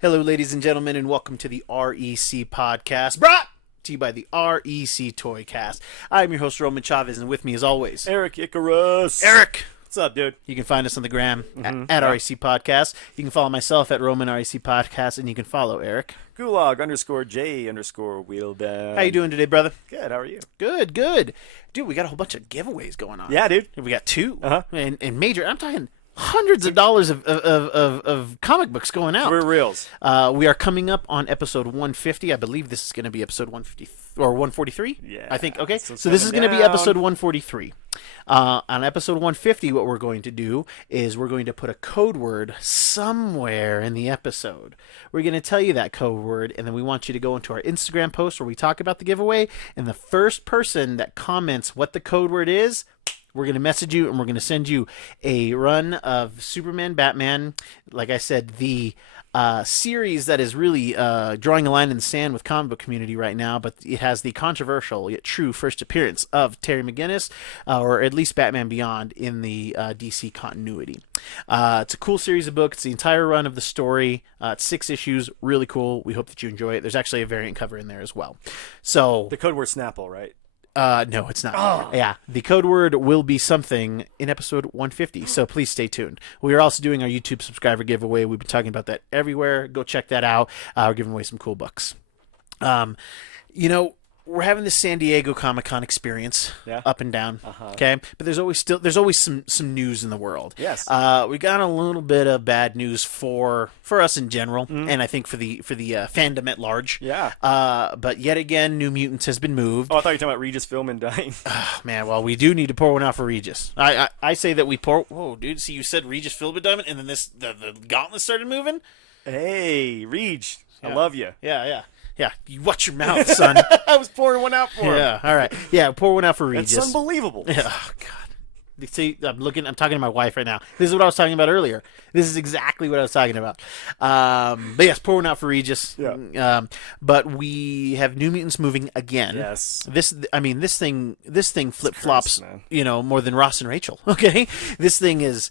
Hello, ladies and gentlemen, and welcome to the REC podcast, brought to you by the REC Toy Cast. I'm your host, Roman Chavez, and with me, as always, Erik Icarus. Eric. What's up, dude? You can find us on the gram at REC Podcast. You can follow myself at Roman REC Podcast, and you can follow Eric. Gulag_J_Wheeldown. How you doing today, brother? Good, how are you? Good, good. Dude, we got a whole bunch of giveaways going on. Yeah, dude. We got two. Uh-huh. And major, I'm talking hundreds of dollars of comic books going out. We're reals. We are coming up on episode 150. I believe this is going to be episode 150 or 143. Yeah. I think. Okay. So this is going to be down. episode 143. On episode 150, what we're going to do is we're going to put a code word somewhere in the episode. We're going to tell you that code word, and then we want you to go into our Instagram post where we talk about the giveaway, and the first person that comments what the code word is, we're going to message you, and we're going to send you a run of Superman, Batman. Like I said, the series that is really drawing a line in the sand with comic book community right now, but it has the controversial yet true first appearance of Terry McGinnis, or at least Batman Beyond in the DC continuity. It's a cool series of books. It's the entire run of the story. It's 6 issues. Really cool. We hope that you enjoy it. There's actually a variant cover in there as well. So The code word Snapple, right? no, it's not. Oh. Yeah, the code word will be something in episode 150, so please stay tuned. We are also doing our YouTube subscriber giveaway. We've been talking about that everywhere. Go check that out. We're giving away some cool books. We're having this San Diego Comic-Con experience, up and down, okay? But there's always some news in the world. Yes. We got a little bit of bad news for us in general, and I think for the fandom at large. Yeah. But yet again, New Mutants has been moved. Oh, I thought you were talking about Regis Philbin dying. Oh, man, well, we do need to pour one out for Regis. I say that we pour... Whoa, dude, see, you said Regis Philbin diamond, and then the gauntlet started moving? Hey, Reg, I love you. Yeah, you watch your mouth, son. I was pouring one out for him. Yeah, all right. Yeah, pour one out for Regis. It's unbelievable. Yeah, oh, God. See, I'm talking to my wife right now. This is what I was talking about earlier. This is exactly what I was talking about. But yes, pour one out for Regis. Yeah. But we have New Mutants moving again. Yes. This thing flip flops, more than Ross and Rachel. Okay, this thing is.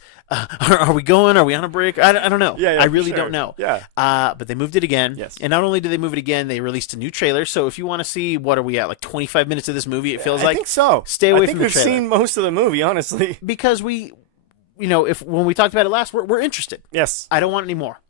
Are we going? Are we on a break? I don't know. Yeah, I really don't know. Yeah. But they moved it again. Yes. And not only did they move it again, they released a new trailer. So if you want to see, what are we at? Like 25 minutes of this movie? It feels like. I think so. Stay away from the trailer. I think we've seen most of the movie, honestly. Because when we talked about it last, we're interested. Yes. I don't want any more.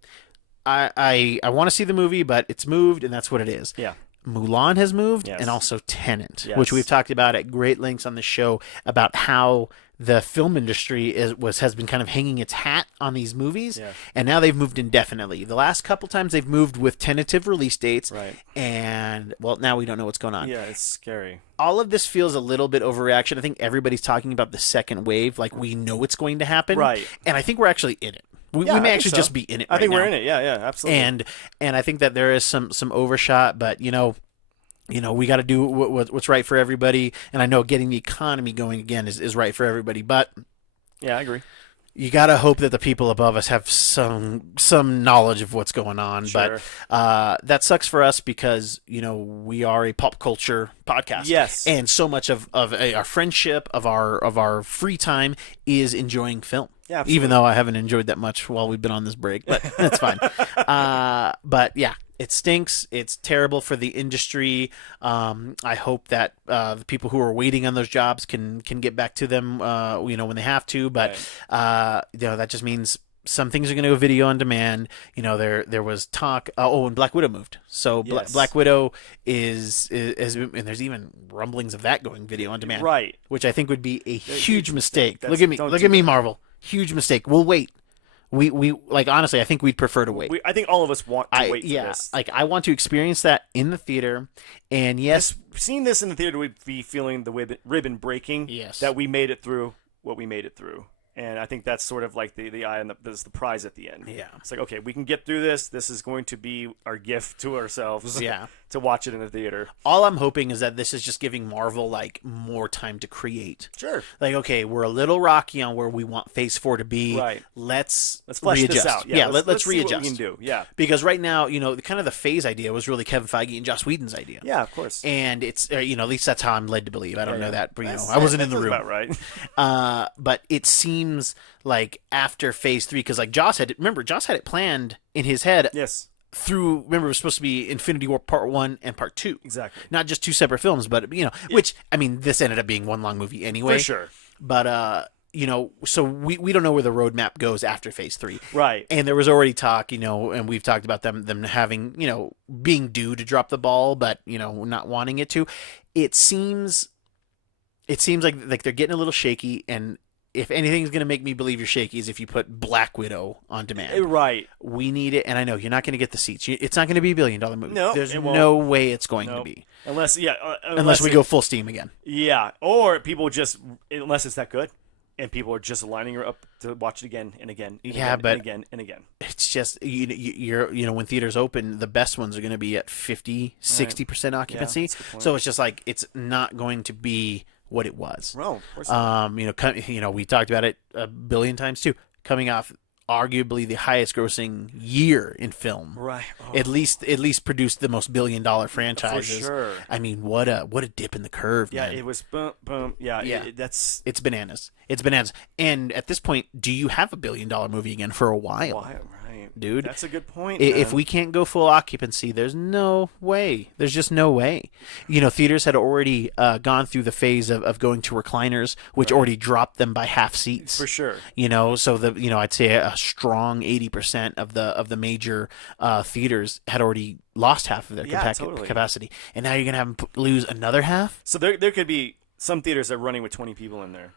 I want to see the movie, but it's moved, and that's what it is. Yeah. Mulan has moved, yes. and also Tenet, yes. which we've talked about at great lengths on the show about how the film industry has been kind of hanging its hat on these movies, and now they've moved indefinitely. The last couple times they've moved with tentative release dates, right? And well, now we don't know what's going on. Yeah, it's scary. All of this feels a little bit overreaction. I think everybody's talking about the second wave, like we know it's going to happen, right? And I think we're actually in it. We may actually just be in it. I think now. we're in it. Yeah, absolutely. And I think that there is some overshot, but we got to do what's right for everybody. And I know getting the economy going again is right for everybody. But yeah, I agree. You got to hope that the people above us have some knowledge of what's going on. Sure. But that sucks for us because we are a pop culture podcast. Yes, and so much of our friendship, of our free time, is enjoying film. Yeah, absolutely. Even though I haven't enjoyed that much while we've been on this break, but that's fine. But yeah, it stinks. It's terrible for the industry. I hope that the people who are waiting on those jobs can get back to them, when they have to. But that just means some things are going to go video on demand. There was talk. And Black Widow moved. So yes. Black Widow is and there's even rumblings of that going video on demand, right? Which I think would be a huge mistake. Look at me, Marvel. Huge mistake. We'll wait. We like, honestly, I think we'd prefer to wait. I think all of us want to wait for this. Like, I want to experience that in the theater. And yes, seeing this in the theater, we'd be feeling the ribbon breaking. Yes. That we made it through what we made it through. And I think that's sort of like the eye and the prize at the end. Yeah. It's like, okay, we can get through this. This is going to be our gift to ourselves. Yeah. To watch it in the theater. All I'm hoping is that this is just giving Marvel like more time to create. Sure. Like, okay, we're a little rocky on where we want Phase 4 to be. Right. Let's flesh readjust. this out. Yeah, let's readjust. See what we can do. Yeah. Because right now, kind of the Phase idea was really Kevin Feige and Joss Whedon's idea. Yeah, of course. And it's at least that's how I'm led to believe. I don't know that, but I wasn't in the room. About right. But it seems like after Phase 3, because like Joss had it planned in his head. Yes. through. Remember, it was supposed to be Infinity War Part 1 and Part 2. Exactly. Not just 2 separate films, but which I mean, this ended up being one long movie anyway. For sure. But so we don't know where the roadmap goes after Phase 3. Right. And there was already talk, and we've talked about them having, being due to drop the ball, but not wanting it to. It seems like they're getting a little shaky, and if anything's going to make me believe you're shaky is if you put Black Widow on demand. Right. We need it, and I know you're not going to get the seats. It's not going to be $1 billion movie. No, there's no way it's going to be. Unless we go full steam again. Yeah, or people just, unless it's that good, and people are just lining her up to watch it again and again. And Yeah, again, but and again and again. It's just when theaters open, the best ones are going to be at 50-60% occupancy. Yeah, that's a good point. So it's just like it's not going to be what it was. Oh, of course not. We talked about it a billion times too. Coming off arguably the highest grossing year in film. Right. Oh. At least produced the most $1 billion franchises. For sure. I mean, what a dip in the curve, Yeah, man. it was boom, boom. Yeah, Yeah. It's bananas. It's bananas. And at this point, do you have a $1 billion movie again for a while? right. Dude, That's a good point. If man. we can't go full occupancy, there's no way. There's just no way. Theaters had already gone through the phase of going to recliners, which already dropped them by half seats. For sure. So I'd say a strong 80% of the major theaters had already lost half of their Totally. capacity, and now you're gonna have them lose another half. So there could be some theaters that are running with 20 people in there.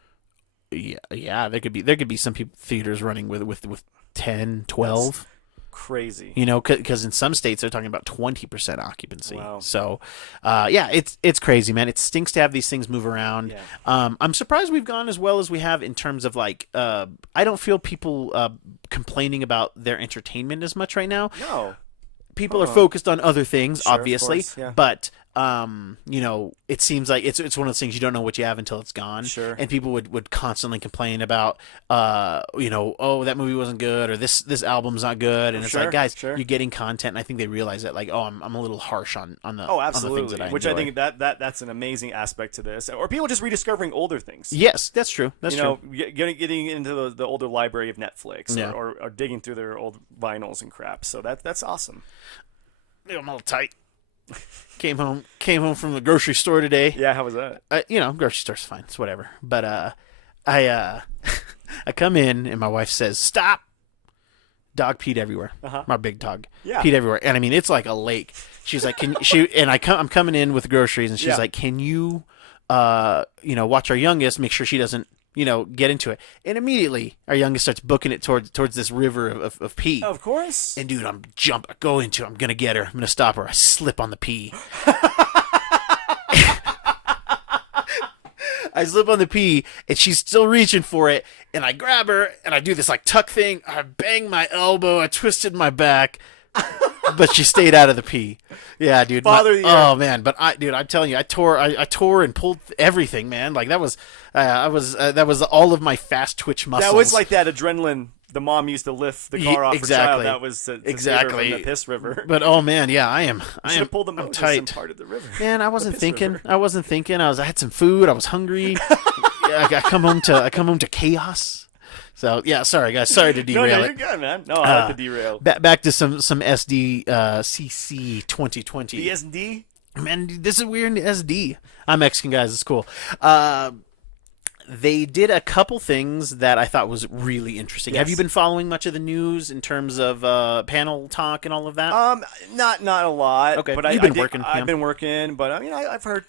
Yeah. There could be some theaters running with 10, 12. That's crazy. Because in some states they're talking about 20% occupancy. Wow. So, it's crazy, man. It stinks to have these things move around. Yeah. I'm surprised we've gone as well as we have in terms of I don't feel people complaining about their entertainment as much right now. No. People are focused on other things, Sure, of obviously, course, yeah. but it seems like it's one of those things you don't know what you have until it's gone. Sure. And people would constantly complain about, oh, that movie wasn't good, or this album's not good, and it's Sure, like, guys, sure. you're getting content, and I think they realize that, I'm a little harsh on the Oh, on the absolutely. things that I Which enjoy. I think that's an amazing aspect to this, or people just rediscovering older things. Yes, that's true. That's true. Getting into the older library of Netflix, Yeah. or digging through their old vinyls and crap. So that's awesome. I'm all tight. Came home from the grocery store today. Yeah, how was that? Grocery store's fine. It's whatever. But I come in and my wife says, "Stop!" Dog peed everywhere. Uh-huh. My big dog. Yeah. Peed everywhere, and I mean it's like a lake. She's like, "Can she?" And I'm coming in with groceries, and she's Yeah. like, "Can you, watch our youngest, make sure she doesn't." Get into it. And immediately our youngest starts booking it towards this river of pee. Of course. And dude, I go into it. I'm going to get her. I'm going to stop her. I slip on the pee. I slip on the pee, and she's still reaching for it. And I grab her, and I do this tuck thing. I bang my elbow. I twisted my back. But she stayed out of the pee. Yeah, dude. Oh man, but I'm telling you, I tore and pulled everything, man. Like that was all of my fast twitch muscles. That was like that adrenaline the mom used to lift the car off exactly. her child. That was the exactly river from the piss river. But oh man, yeah, I am pulled them I'm out tight. to some part of the river. Man, I wasn't thinking. River. I had some food. I was hungry. I come home to chaos. So yeah, sorry guys, sorry to derail No, it. you're good, man. No, I like the derail. Back to some SDCC 2020. The SD? Man, this is weird in the SD. I'm Mexican, guys. It's cool. They did a couple things that I thought was really interesting. Yes. Have you been following much of the news in terms of panel talk and all of that? Not a lot. Okay, but you've been working. I've been working, but I've heard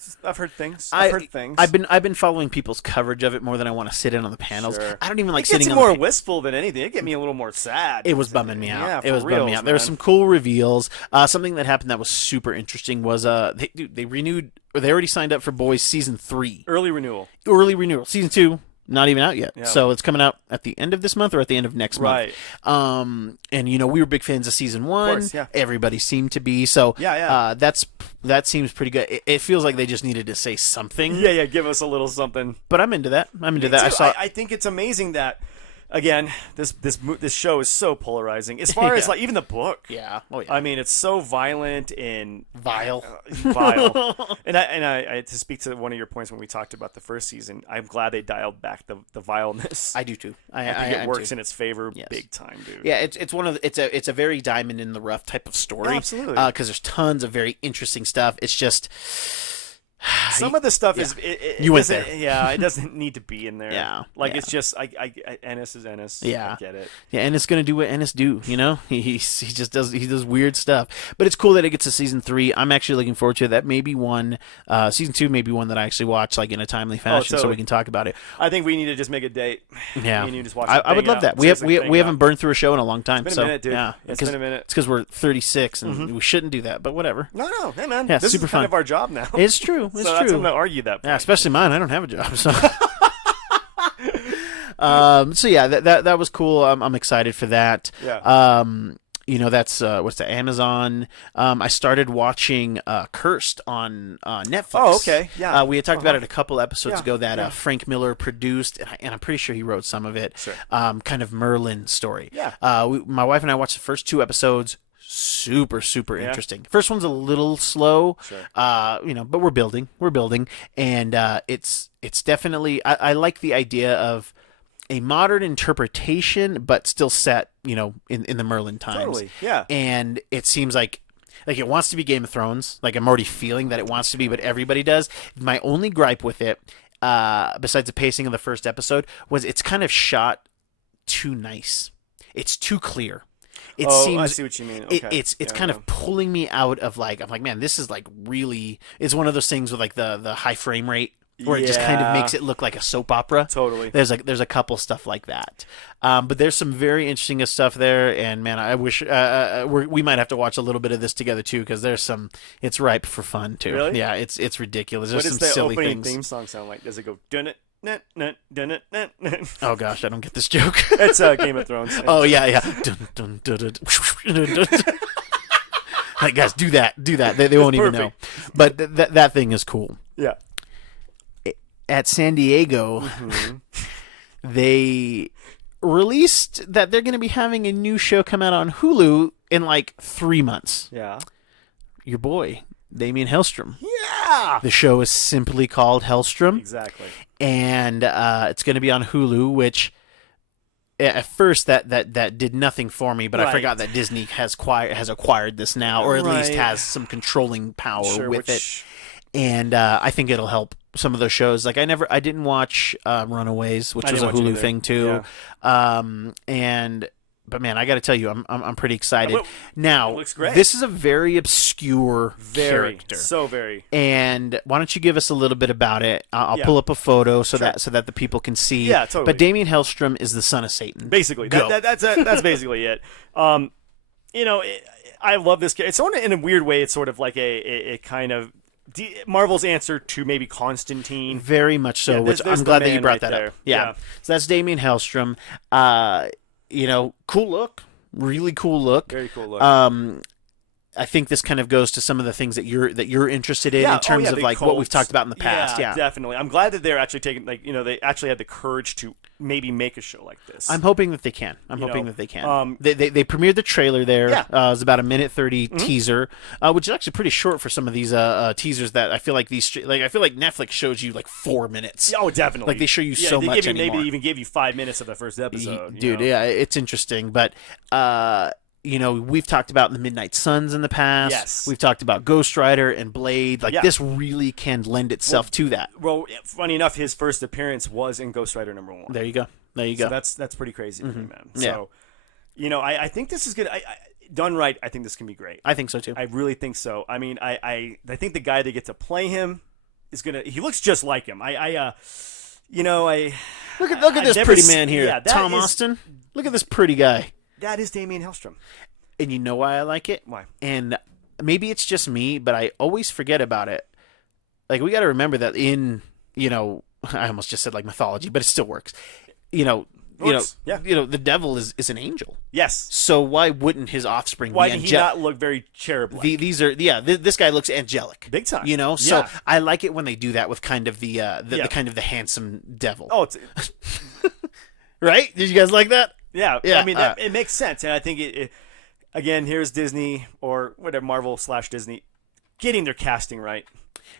things. I've heard things. I've been following people's coverage of it more than I want to sit in on the panels. Sure. I don't even like it sitting gets on more the wistful than anything. It get me a little more sad. It was bumming me out. Yeah, it was bumming me out. There were some cool reveals. Something that happened that was super interesting was they renewed. Or they already signed up for Boys season 3. Early renewal. Season 2. Not even out yet. Yeah. So it's coming out at the end of this month or at the end of next month. Right. And we were big fans of season 1. Of course, yeah. Everybody seemed to be. So Yeah. that seems pretty good. It feels like they just needed to say something. Yeah, give us a little something. But I'm into that. Too. I think it's amazing that again, this show is so polarizing. As far as Yeah. like even the book. Yeah. Oh yeah. I mean, it's so violent and Vile. vile. and I to speak to one of your points when we talked about the first season, I'm glad they dialed back the vileness. I do too. I think it am works too. in its favor Yes. big time, dude. Yeah, it's one of the, it's a very diamond in the rough type of story. Absolutely. Because there's tons of very interesting stuff. It's just Some of the stuff yeah. is it You went doesn't- there. Yeah, it doesn't need to be in there. Yeah, like yeah. it's just Ennis is Ennis. Yeah. I get it. Yeah, Ennis gonna do what Ennis do. You know, he just does weird stuff. But it's cool that it gets to season 3. I'm actually looking forward to it. That may be one. Season 2 may be one that I actually watch like in a timely fashion, so totally. we can talk about it. I think we need to just make a date. Yeah, Me and you just watch I it, would bang love out. that. Seriously, We bang haven't out. burned through a show in a long time. It's been a so minute, dude. yeah, It's been a minute. It's because we're 36 and we shouldn't do that, but whatever. No, hey man. Yeah, this super is kind fun. of our job now. It's true. It's so that's true. I'm gonna argue that. Yeah, Point. especially mine. I don't have a job, so. So yeah, that was cool. I'm excited for that. Yeah. That's what's the Amazon. I started watching Cursed on Netflix. Oh, okay. Yeah. We had talked about it a couple episodes Yeah, ago that yeah. Frank Miller produced, and I'm pretty sure he wrote some of it. Sure. Kind of Merlin story. Yeah. My wife and I watched the first 2 episodes. Super Yeah. interesting. First one's a little slow, Sure. but we're building, and it's definitely. I like the idea of a modern interpretation, but still set, in the Merlin times. Totally. Yeah. And it seems like it wants to be Game of Thrones. Like I'm already feeling that it wants to be, but everybody does. My only gripe with it, besides the pacing of the first episode, was it's kind of shot too nice. It's too clear. It seems I see what you mean. Okay. it's kind of pulling me out of I'm like, man, this is like really. It's one of those things with like the high frame rate where it just kind of Yeah. makes it look like a soap opera. Totally. There's a couple stuff like that, but there's some very interesting stuff there. And man, I wish we might have to watch a little bit of this together too, because there's some. It's ripe for fun too. Really? Yeah, it's ridiculous. There's What some does the silly opening things. theme song sound like? Does it go dun it? It's Oh gosh, I don't get this joke. Game of Thrones. Oh yeah. Dun, dun, dun, dun, dun. Like, guys, do that. They won't even know. But that thing is cool. Yeah. At San Diego, they released that they're going to be having a new show come out on Hulu in like 3 months. Yeah. Your boy, Damien Helstrom. Yeah. The show is simply called Helstrom, Exactly. and it's going to be on Hulu, which at first that did nothing for me, but I Right. forgot that Disney has acquired this now, or at least Right. has some controlling power Sure, with it. which- And I think it'll help some of those shows. Like I didn't watch Runaways, which I was a didn't watch it Hulu either. thing too. But man, I got to tell you, I'm pretty excited. Well, Now, it looks great. this is a very obscure Very. character. So very. And why don't you give us a little bit about it? I'll Yeah. pull up a photo so Sure. that the people can see. Yeah, totally. But Damien Hellstrom is the son of Satan. Basically. Go. That's basically it. I love this. It's sort of, in a weird way, it's sort of like a kind of Marvel's answer to maybe Constantine. Very much so, Yeah, which there's I'm the glad that you man brought right that there. up. Yeah. Yeah. So that's Damien Hellstrom. Cool look. Really cool look. Very cool look. I think this kind of goes to some of the things that you're interested in Yeah, terms of the like what we've cults. talked about in the past. Yeah. Definitely. I'm glad that they're actually taking, they actually had the courage to maybe make a show like this. I'm hoping that they can. I'm You hoping know, that they can. they They premiered the trailer there. Yeah. It was about a minute 30 teaser, which is actually pretty short for some of these teasers. That I feel like I feel like Netflix shows you like 4 minutes. Oh, definitely. Like they show you so they much give you, anymore. Maybe even give you 5 minutes of the first episode. you Dude, know? yeah, it's interesting, but we've talked about the Midnight Suns in the past. Yes. We've talked about Ghost Rider and Blade. Like Yeah. this really can lend itself to that. Well, funny enough, his first appearance was in Ghost Rider #1. There you go. So that's pretty crazy to me, man. Yeah. So, I think this is good. Done right, I think this can be great. I think so too. I really think so. I mean, I think the guy they get to play him is gonna. He looks just like him. Look at I've this never pretty se- man here, yeah, that Tom is- Austin. Look at this pretty guy. that is Damien Hellstrom. And you know why I like it? Why? And maybe it's just me, but I always forget about it. Like we got to remember that in I almost just said like mythology, but it still works. Works, yeah. The devil is an angel. Yes. So why wouldn't his offspring Why be did he angelic? not look very cherub-like? This guy looks angelic, Big time. So Yeah. I like it when they do that with kind of the Yeah. kind of the handsome devil. Oh, Right? Did you guys like that? Yeah, Yeah, I mean, it makes sense, and I think again, here's Disney or whatever Marvel/Disney getting their casting right,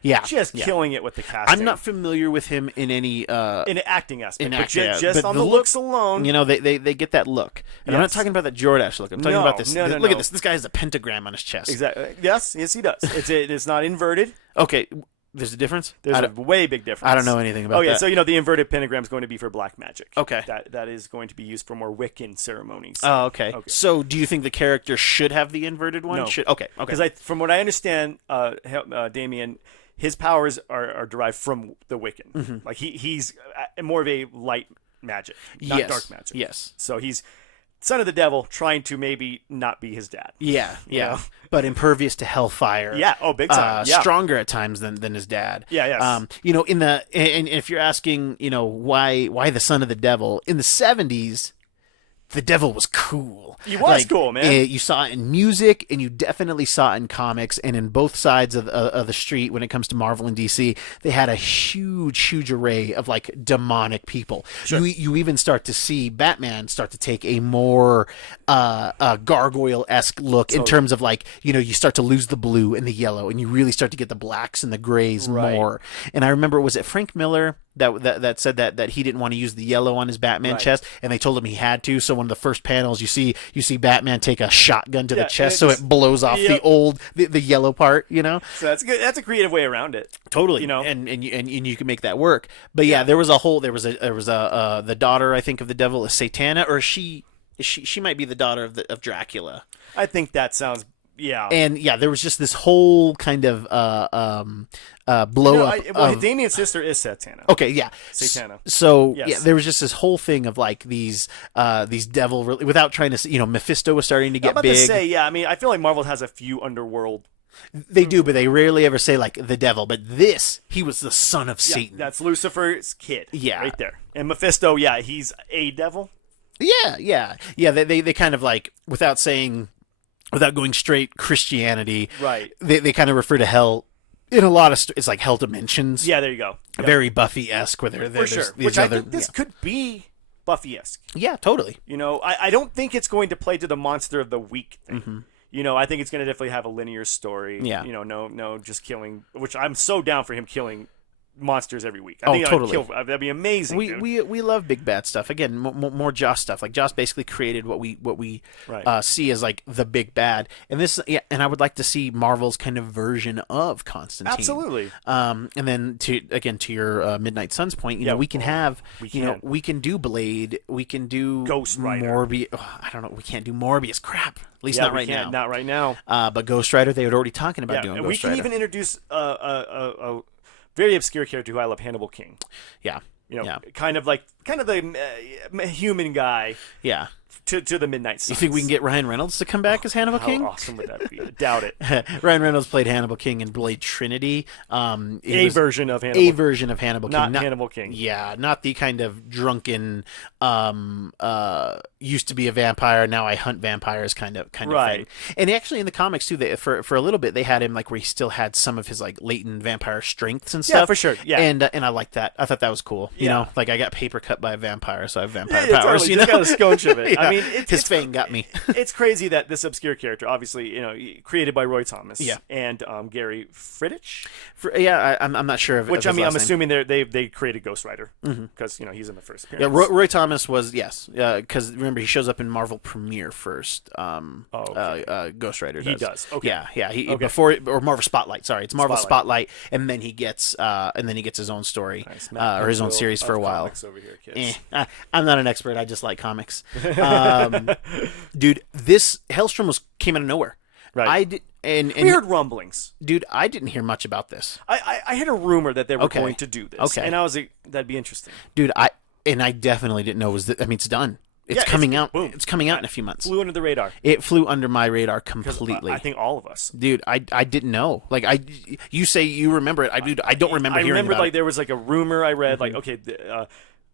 Yeah. just yeah. killing it with the casting. I'm not familiar with him in any in an acting aspect, but acting, just but on the the look- looks alone. You know, they get that look. And I'm not Yes. talking about that Jordache look. I'm talking No, about this. no, look no. at this. This guy has a pentagram on his chest. Exactly. Yes, he does. It's not inverted. Okay, there's a difference? There's a way big difference. I don't know anything about Okay, that. so the inverted pentagram is going to be for black magic. Okay. That is going to be used for more Wiccan ceremonies. Oh, okay. Okay. So do you think the character should have the inverted one? No. Okay. Because from what I understand, Damien, his powers are derived from the Wiccan. Mm-hmm. Like he's more of a light magic, not Yes. dark magic. Yes. So he's son of the devil, trying to maybe not be his dad. Yeah. know? But impervious to hellfire. Yeah. Oh, big time. Yeah. Stronger at times than his dad. Yeah, yes. And if you're asking, why the son of the devil in the 70s, the devil was cool. He was cool, man. You saw it in music, and you definitely saw it in comics, and in both sides of the street when it comes to Marvel and DC, they had a huge array of like demonic people. Sure. You even start to see Batman start to take a more gargoyle-esque look in terms of like, you start to lose the blue and the yellow, and you really start to get the blacks and the grays Right. more. And I remember, was it Frank Miller that said that he didn't want to use the yellow on his Batman Right. chest, and they told him he had to. So one of the first panels, you see Batman take a shotgun to the Yeah, chest, and so it blows off Yep. the yellow part. So that's good. That's a creative way around it. Totally, You know? and you can make that work. But yeah, there was a the daughter, I think, of the devil is Satana, or she might be the daughter of Dracula. I think that sounds. Yeah. And yeah, there was just this whole kind of blow up. Damien's sister is Satana. Okay, yeah. Satana. So Yes. yeah, there was just this whole thing of like these devil, without trying to, Mephisto was starting to I'm get about big. to say, yeah. I mean, I feel like Marvel has a few underworld. They do, but they rarely ever say like the devil. But he was the son of Yeah, Satan. that's Lucifer's kid. Yeah. Right there. And Mephisto, yeah, he's a devil. Yeah. They kind of like, without going straight Christianity, Right. They kind of refer to hell in a lot of it's like hell dimensions. Yeah, there you go. Yep. Very Buffy-esque, where For there's sure. these Which other, I think this could be Buffy-esque. yeah, totally. I don't think it's going to play to the monster of the week thing. Mm-hmm. I think it's going to definitely have a linear story. Yeah. No, just killing, which I'm so down for him killing monsters every week. Oh, I think totally. That'd be amazing. dude. We love big bad stuff. Again, more Joss stuff. Like Joss basically created what we Right. see as like the big bad, and and I would like to see Marvel's kind of version of Constantine. Absolutely. And then to your Midnight Suns point, Yeah, we can have we can. we can do Blade, we can do Ghost Rider. Morbius. I don't know. We can't do Morbius. Crap. At least Yeah, not we right can't. now. Not right now. But Ghost Rider, they were already talking about Yeah, doing and Ghost we can Rider. even introduce a very obscure character who I love, Hannibal King. Yeah. Yeah. kind of the human guy Yeah. to the Midnight Suns. You think we can get Ryan Reynolds to come back as Hannibal How King? awesome would that be? I doubt it. Ryan Reynolds played Hannibal King in Blade Trinity. A version of Hannibal. A version of Hannibal King. Not Hannibal King. Yeah, not the kind of drunken, used to be a vampire, now I hunt vampires kind of Right. thing. And actually in the comics too, for a little bit they had him like where he still had some of his like latent vampire strengths and stuff. Yeah, for sure. Yeah. And I liked that. I thought that was cool. You Yeah. know, like I got paper cut by a vampire, so I have vampire Yeah, powers. totally. You Just know, got a scotch of it. Yeah. I mean, his fang got me. It's crazy that this obscure character, obviously, created by Roy Thomas, Yeah. and Gary Friedrich, I'm not sure of which of his I'm last name. assuming they created Ghost Rider because he's in the first Yeah, appearance. Roy Thomas was, yes, because remember he shows up in Marvel Premiere first. okay. Ghost Rider He does. does. Okay. Yeah. He Okay. before or Marvel Spotlight. Sorry, it's Marvel Spotlight. Spotlight, and then he gets his own story Nice. Matt or his own Pinfield series for a of while. comics over here, kids. I'm not an expert. I just like comics. Dude, this Helstrom came out of nowhere. Right. I did, and We heard rumblings. dude, I didn't hear much about this. I heard a rumor that they were Okay. going to do this. Okay. And I was like, that'd be interesting. Dude, I definitely didn't know it was. I mean, it's done. It's Yeah, coming out. boom. It's coming out in a few months. Flew under the radar. It flew under my radar 'Cause completely. I think all of us. Dude, I didn't know. Like you say you remember it. I don't remember I hearing remember about like it. there was like a rumor I read like okay,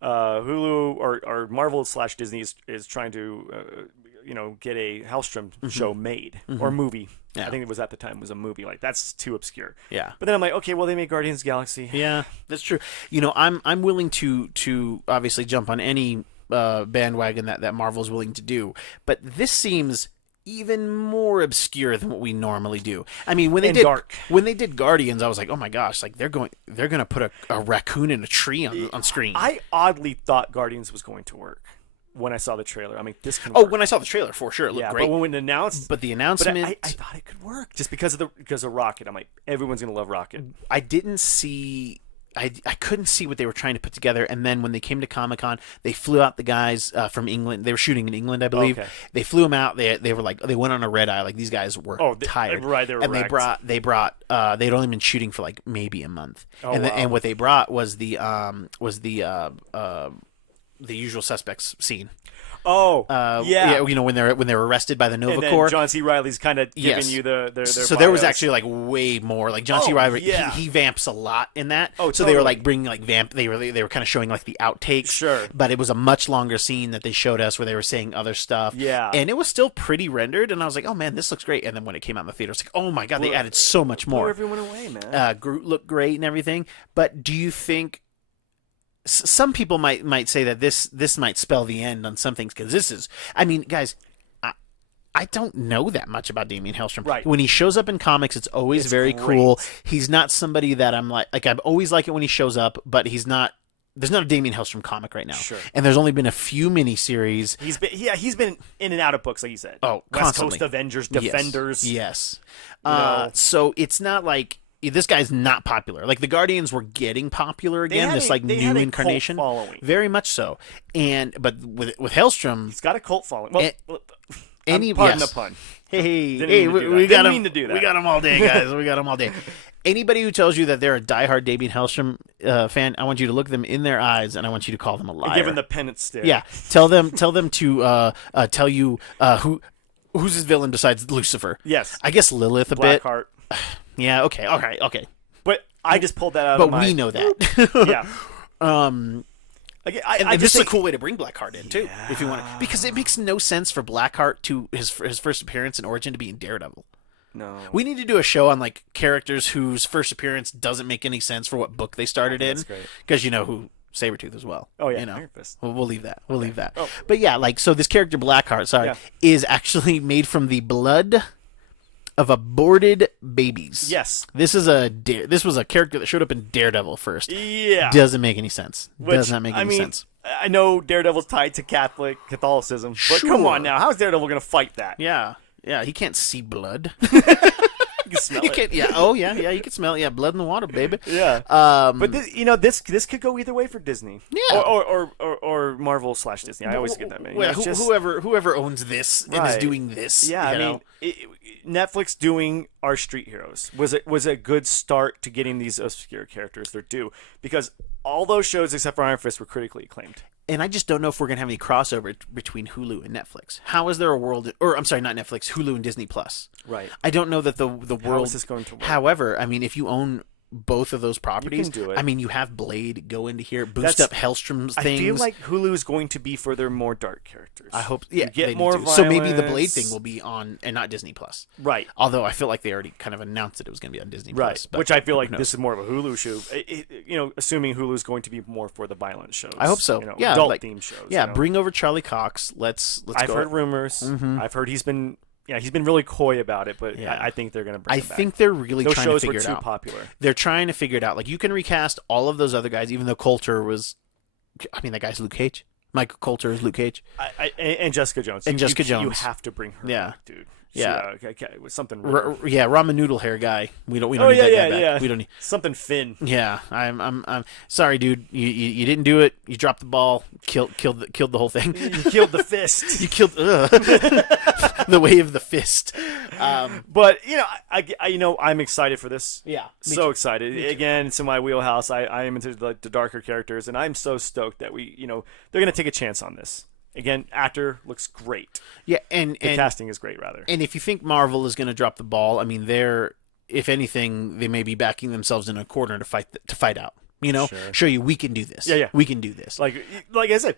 Hulu or Marvel/Disney is trying to get a Helstrom show made or movie. Yeah. I think it was at the time was a movie. Like that's too obscure. Yeah. But then I'm like, okay, well they made Guardians of the Galaxy. Yeah, that's true. I'm willing to obviously jump on any bandwagon that Marvel's willing to do. But this seems even more obscure than what we normally do. I mean, when they did Guardians, I was like, oh my gosh, like they're gonna put a raccoon in a tree on screen. I oddly thought Guardians was going to work when I saw the trailer. I mean, this can work. When I saw the trailer, for sure, it looked great. But when it announced, the announcement, I thought it could work just because of Rocket. I'm like, everyone's gonna love Rocket. I didn't see. I couldn't see what they were trying to put together, and then when they came to Comic-Con, they flew out the guys from England. They were shooting in England, I believe. Okay. They flew them out. They were like, they went on a red eye. Like, these guys were tired. Right, they were and wrecked. they brought they'd only been shooting for like maybe a month. And what they brought was the Usual Suspects scene. Yeah. You know, when they were arrested by the Nova and then Corps. John C. Reilly's kind of giving you their so there was actually like way more. Like John C. Reilly, he vamps a lot in that. Oh, so they were like bringing like vamp. They were kind of showing like the outtakes. Sure. But it was a much longer scene that they showed us where they were saying other stuff. Yeah. And it was still pretty rendered. And I was like, oh man, this looks great. And then when it came out in the theater, it's like, oh my god, they added so much more. Blew everyone away, man. Groot looked great and everything. But do you think? Some people might say that this might spell the end on some things, because this is, I mean, guys, I don't know that much about Damien Helstrom. Right. When he shows up in comics, it's always very cool. He's not somebody that I'm like I always like it when he shows up, but he's not. There's not a Damien Helstrom comic right now. Sure. And there's only been a few miniseries. He's been in and out of books, like you said. Oh, West constantly. Coast Avengers, Defenders. Yes. So it's not like this guy's not popular. Like the Guardians were getting popular again. This like new incarnation, cult following. Very much so. But with Helstrom, he's got a cult following. Well, pardon the pun. Hey, we got him. To do that. We got him all day, guys. We got him all day. Anybody who tells you that they're a diehard Damien Helstrom fan, I want you to look them in their eyes and I want you to call them a liar. Give them the penance stare. Yeah, tell them to tell you who's his villain besides Lucifer. Yes, I guess Lilith a bit. Blackheart. Yeah. Okay. All right. Okay. But I just pulled that out. But we know that. Yeah. And this is a cool way to bring Blackheart in too, if you want to, because it makes no sense for Blackheart to his first appearance in Origin to be in Daredevil. No. We need to do a show on like characters whose first appearance doesn't make any sense for what book they started in, because you know who Sabretooth as well. Oh yeah, you know. Iron Fist. We'll leave that. We'll leave that. Oh. But yeah, like so this character Blackheart, is actually made from the blood of aborted babies. Yes. This was a character that showed up in Daredevil first. Yeah. Doesn't make any sense. Does not make any sense. I know Daredevil's tied to Catholicism, but come on now, how's Daredevil going to fight that? Yeah. Yeah, he can't see blood. You can smell it. Yeah. Oh, yeah. Yeah, you can smell it. Yeah, blood in the water, baby. Yeah. But this could go either way for Disney. Yeah. Or Marvel / Disney. I always get that many. Well, whoever owns this and is doing this. Yeah. I mean, Netflix doing our Street Heroes was a good start to getting these obscure characters their due, because all those shows except for Iron Fist were critically acclaimed. And I just don't know if we're going to have any crossover between Hulu and Netflix. How is there a world, or I'm sorry, not Netflix, Hulu and Disney Plus? Right. I don't know that the world. How is this going to work? However, I mean, if you own both of those properties, you can do it. I mean, you have Blade go into here, boost up Hellstrom's things. I feel like Hulu is going to be for their more dark characters. I hope. Yeah, you get more violence. So maybe the Blade thing will be on and not Disney Plus. Right. Although I feel like they already kind of announced that it was going to be on Disney Plus. Right. Which I feel like this is more of a Hulu show. Assuming Hulu is going to be more for the violent shows. I hope so. Yeah, adult theme shows. Yeah, bring over Charlie Cox. Let's go. I've heard rumors. Mm-hmm. I've heard he's been really coy about it, but I think they're going to bring him back. I think they're really trying to figure it out. Those shows were too popular. They're trying to figure it out. Like, you can recast all of those other guys, even though Coulter was... I mean, that guy's Luke Cage. Michael Coulter is Luke Cage. And Jessica Jones. Jones. You have to bring her back, dude. Yeah, with something. Ramen noodle hair guy. We don't need that guy back. We don't need something Finn. Yeah, I'm sorry, dude. You didn't do it. You dropped the ball. Killed the whole thing. You killed the fist. You killed the way of the fist. But I'm excited for this. Yeah, so excited. Again, it's in my wheelhouse. I am into the darker characters, and I'm so stoked that they're gonna take a chance on this. Again, actor looks great. Yeah, and casting is great, rather. And if you think Marvel is going to drop the ball, I mean, if anything, they may be backing themselves in a corner to fight out. show you we can do this. Yeah. We can do this. Like I said,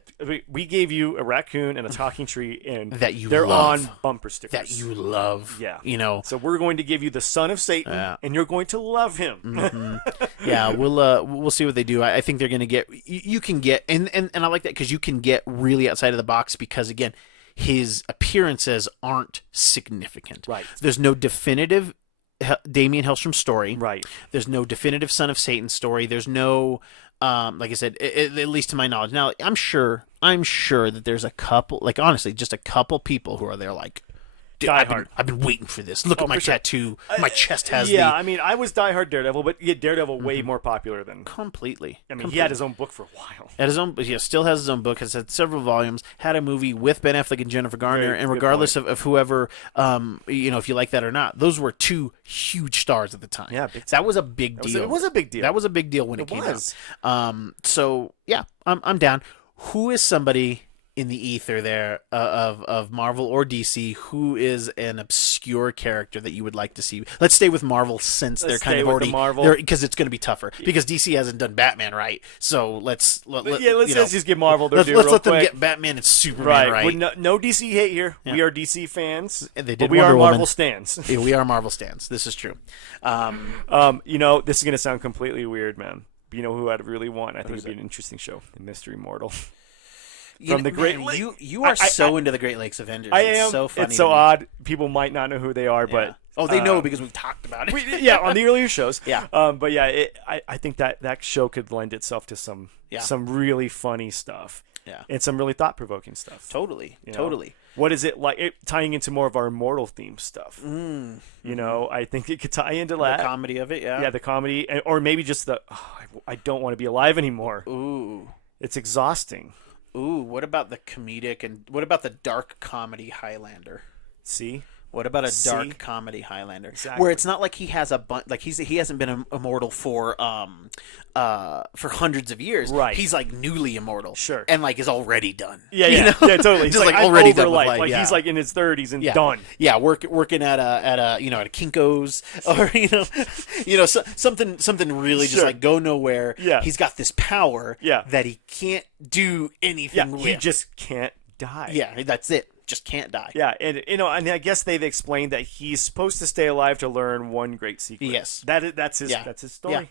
we gave you a raccoon and a talking tree, and they're love. on bumper stickers That you love. Yeah. So we're going to give you the son of Satan, and you're going to love him. Yeah, we'll see what they do. I think they're going to get. You can get, and I like that because you can get really outside of the box because again, his appearances aren't significant. Right. There's no definitive Damien Helstrom story. Right. There's no definitive Son of Satan story. There's no, like I said, at least to my knowledge. Now, I'm sure that there's a couple, like honestly, just a couple people who are there like, dude, I've been waiting for this. Look at my tattoo. My chest has I mean, I was diehard Daredevil, but Daredevil way more popular than... Completely. I mean, he had his own book for a while. Still has his own book. Has had several volumes. Had a movie with Ben Affleck and Jennifer Garner. And regardless of whoever, if you like that or not, those were two huge stars at the time. Yeah, that was a big deal. It was a big deal. That was a big deal when it came out. So yeah, I'm down. Who is somebody in the ether there of Marvel or DC who is an obscure character that you would like to see? Let's stay with Marvel since they're kind of already because it's going to be tougher because DC hasn't done Batman right. So let's just give Marvel their due. Let's let them get Batman and Superman right. No DC hate here. Yeah. We are DC fans. And they did. We are Marvel stans. Yeah, we are Marvel stans. This is true. This is going to sound completely weird, man. But you know who I'd really want? I think it'd be an interesting show, The Mystery Immortal. From the Great Lakes. You are so into the Great Lakes Avengers. I am. It's so funny. It's so odd. People might not know who they are, but they know because we've talked about it. On the earlier shows. Yeah. But yeah, I think that show could lend itself to some really funny stuff. Yeah. And some really thought-provoking stuff. Totally. What is it like? Tying into more of our Immortal theme stuff. I think it could tie into that. The comedy of it, yeah. Yeah, the comedy, or maybe just I don't want to be alive anymore. Ooh. It's exhausting. Ooh, what about the comedic and what about the dark comedy Highlander? See? What about a dark comedy Highlander, exactly. where it's not like he has he hasn't been immortal for hundreds of years. Right. He's like newly immortal. Sure. And like is already done. Yeah, totally. Just like already done with life. Like he's like in his 30s and done. Yeah, working at a Kinko's or something really just like go nowhere. Yeah. He's got this power that he can't do anything with. He just can't die. Yeah, that's it. Just can't die. Yeah, and and I guess they've explained that he's supposed to stay alive to learn one great secret. Yes, that's his story. Yeah.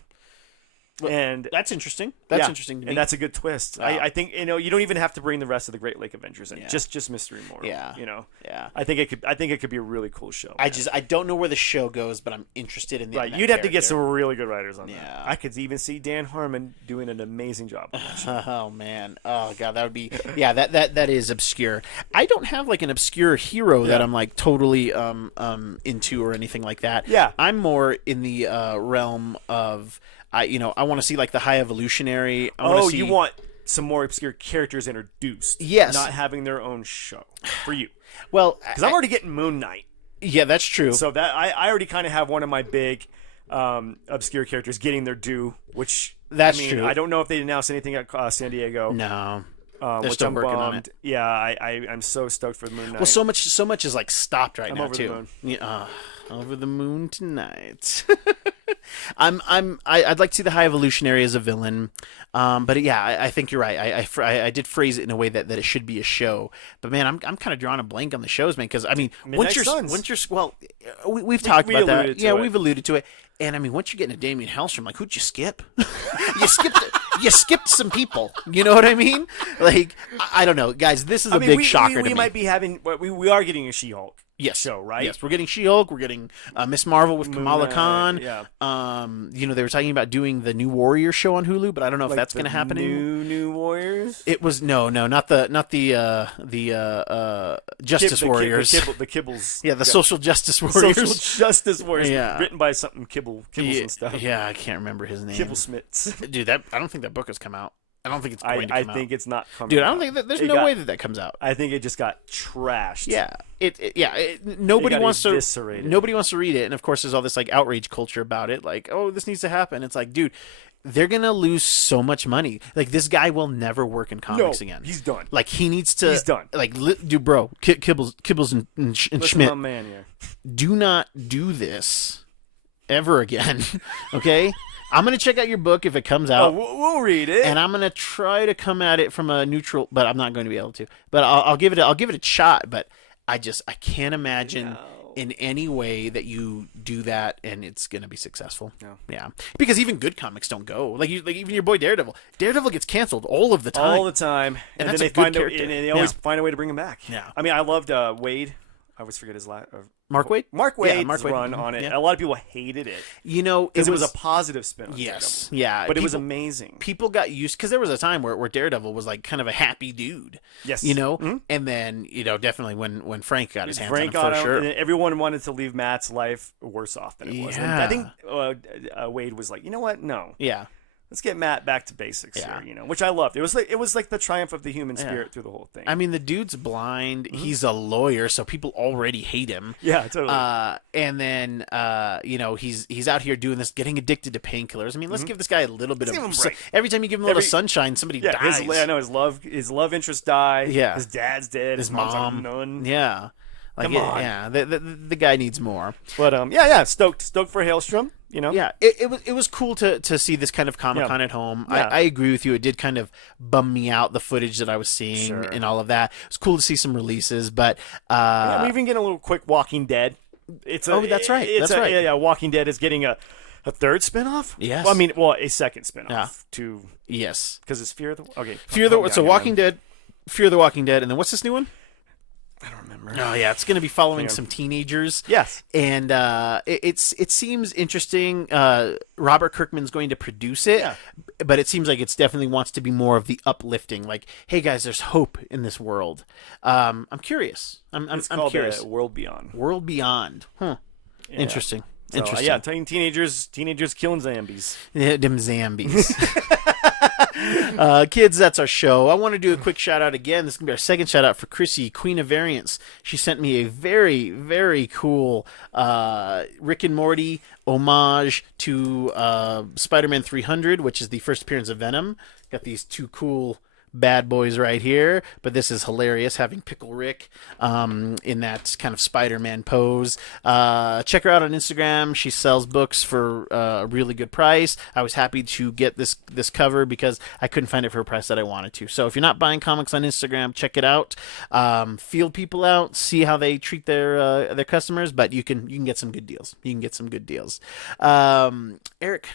Well, and that's interesting. That's interesting to me. And that's a good twist. I think you don't even have to bring the rest of the Great Lake Avengers in. Just Mystery Immortal. Yeah. Yeah. I think it could be a really cool show. Man. I don't know where the show goes, but I'm interested in the right. You'd have to get some really good writers on that. Yeah. I could even see Dan Harmon doing an amazing job on that show. Oh man. Oh god, that would be that is obscure. I don't have like an obscure hero that I'm like totally into or anything like that. Yeah. I'm more in the realm of I want to see like the High Evolutionary. You want some more obscure characters introduced. Yes. Not having their own show for you. Well, because I'm already getting Moon Knight. Yeah, that's true. So that I already kind of have one of my big obscure characters getting their due, which that's true. I don't know if they announced anything at San Diego. No. They're which still I'm working bummed. on it. Yeah, I'm so stoked for the Moon Knight. Well, so much is like stopped right now over too. The moon. Yeah, over the moon tonight. I'd like to see the High Evolutionary as a villain, but yeah, I think you're right. I did phrase it in a way that it should be a show, but man, I'm kind of drawing a blank on the shows, man, because I mean, we've talked about that. Yeah, we've alluded to it. And I mean, once you get into Damien Helstrom, like, who'd you skip? You skipped some people. You know what I mean? Like, I don't know, guys. This is a big shocker to me. We might be having. We are getting a She-Hulk. show, right? Yes, we're getting She-Hulk. We're getting Miss Marvel with Kamala Khan. Yeah. They were talking about doing the New Warrior show on Hulu, but I don't know if that's going to happen. New Warriors. It was not the Justice Warriors. The Kibbles. Yeah, the Social Justice Warriors. Social Justice Warriors. Yeah. Written by something Kibbles and stuff. Yeah, I can't remember his name. Kibble Smits. Dude, I don't think that book has come out. I don't think it's going to come out. I think it's not coming Dude, out. I don't think there's no way that comes out. I think it just got trashed. Yeah. Nobody wants to read it, and of course there's all this like outrage culture about it, like, oh, this needs to happen. It's like, dude, they're going to lose so much money. Like, this guy will never work in comics again. He's done. Like, he needs to He's done. Like, dude, bro, Kibbles and Schmidt. My man, do not do this ever again. Okay? I'm gonna check out your book if it comes Oh, out. we'll read it. And I'm gonna try to come at it from a neutral, but I'm not going to be able to. But I'll give it a shot. But I can't imagine in any way that you do that and it's gonna be successful. No. Yeah, because even good comics don't go. Like even your boy Daredevil. Daredevil gets canceled all of the time. All the time, And then that's they a good find character. and they always find a way to bring him back. Yeah. I mean, I loved Wade. I always forget his last. Mark Waid. Mark Wade's Mark Waid. run on it. Yeah. A lot of people hated it You know, because it was a positive spin on yes, Daredevil. yeah, But it was people- amazing. People got used because there was a time where Daredevil was like kind of a happy dude. Yes. You know, Mhm. and then definitely when Frank got his hands Frank on him, got for him, sure. and everyone wanted to leave Matt's life worse off than it was. And Yeah. I think Wade was like, you know what? No, Yeah. let's get Matt back to basics Yeah. here. Which I loved. It was like the triumph of the human spirit through the whole thing. I mean, the dude's blind. He's a lawyer, so people already hate him. yeah, totally. And then he's out here doing this, getting addicted to painkillers. I mean, let's give this guy a little bit Let's give him of a break. every time you give him a little sunshine, somebody yeah, dies. I know his love interest died. Yeah. His dad's dead. His mom's mom. a nun. Yeah. Like, Come on. yeah, the guy needs more. But stoked for Helstrom. Yeah, it was cool to see this kind of Comic-Con at home. Yeah. I agree with you. It did kind of bum me out, the footage that I was seeing Sure. and all of that. It was cool to see some releases, but Yeah, we even get a little quick Walking Dead. That's right. Yeah, Walking Dead is getting a third spinoff. Yes. Well, a second spinoff Yeah. to yes, because it's Fear of the Fear the Walking Dead, Fear the Walking Dead, and then what's this new one? I don't remember. Oh yeah, it's going to be following Yeah. some teenagers. Yes. And it seems interesting. Robert Kirkman's going to produce it, Yeah. but it seems like it's definitely wants to be more of the uplifting. Like, hey guys, there's hope in this world. I'm curious. I'm called curious. World Beyond. World Beyond. Huh. Yeah. Interesting. So, Interesting. yeah, teenagers killing zombies. Yeah, them zombies. Kids, that's our show. I want to do a quick shout out again. This is going to be our second shout out for Chrissy, Queen of Variants. She sent me a very, very cool Rick and Morty homage to Spider-Man 300, which is the first appearance of Venom. Got these two cool bad boys right here, but this is hilarious having Pickle Rick in that kind of Spider-Man pose. Check her out on Instagram. She sells books for a really good price. I was happy to get this cover because I couldn't find it for a price that I wanted to. So if you're not buying comics on Instagram, check it out. Feel people out, see how they treat their customers, but you can get some good deals. You can get some good deals. Eric,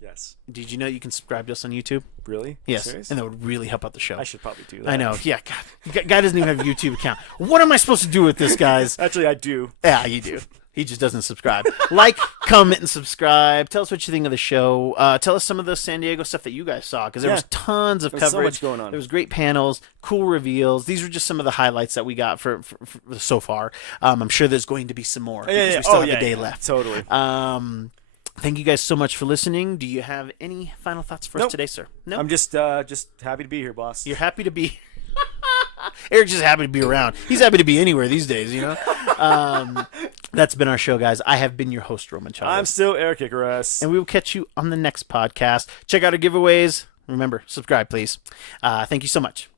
Yes. did you know you can subscribe to us on YouTube? Really? Yes, Serious? and that would really help out the show. I should probably do that. I know. Yeah, God. Guy doesn't even have a YouTube account. What am I supposed to do with this, guys? Actually, I do. Yeah, you do. He just doesn't subscribe. Like, comment, and subscribe. Tell us what you think of the show. Tell us some of the San Diego stuff that you guys saw, because there was tons of There was so coverage. much going on. There was great panels, cool reveals. These were just some of the highlights that we got for so far. I'm sure there's going to be some more because we still have a day left. Totally. Thank you guys so much for listening. Do you have any final thoughts for us Nope. today, sir? No. I'm just happy to be here, boss. You're happy to be. Eric's just happy to be around. He's happy to be anywhere these days, you know. That's been our show, guys. I have been your host, Roman Chavez. I'm still Erik Icarus. And we will catch you on the next podcast. Check out our giveaways. Remember, subscribe, please. Thank you so much.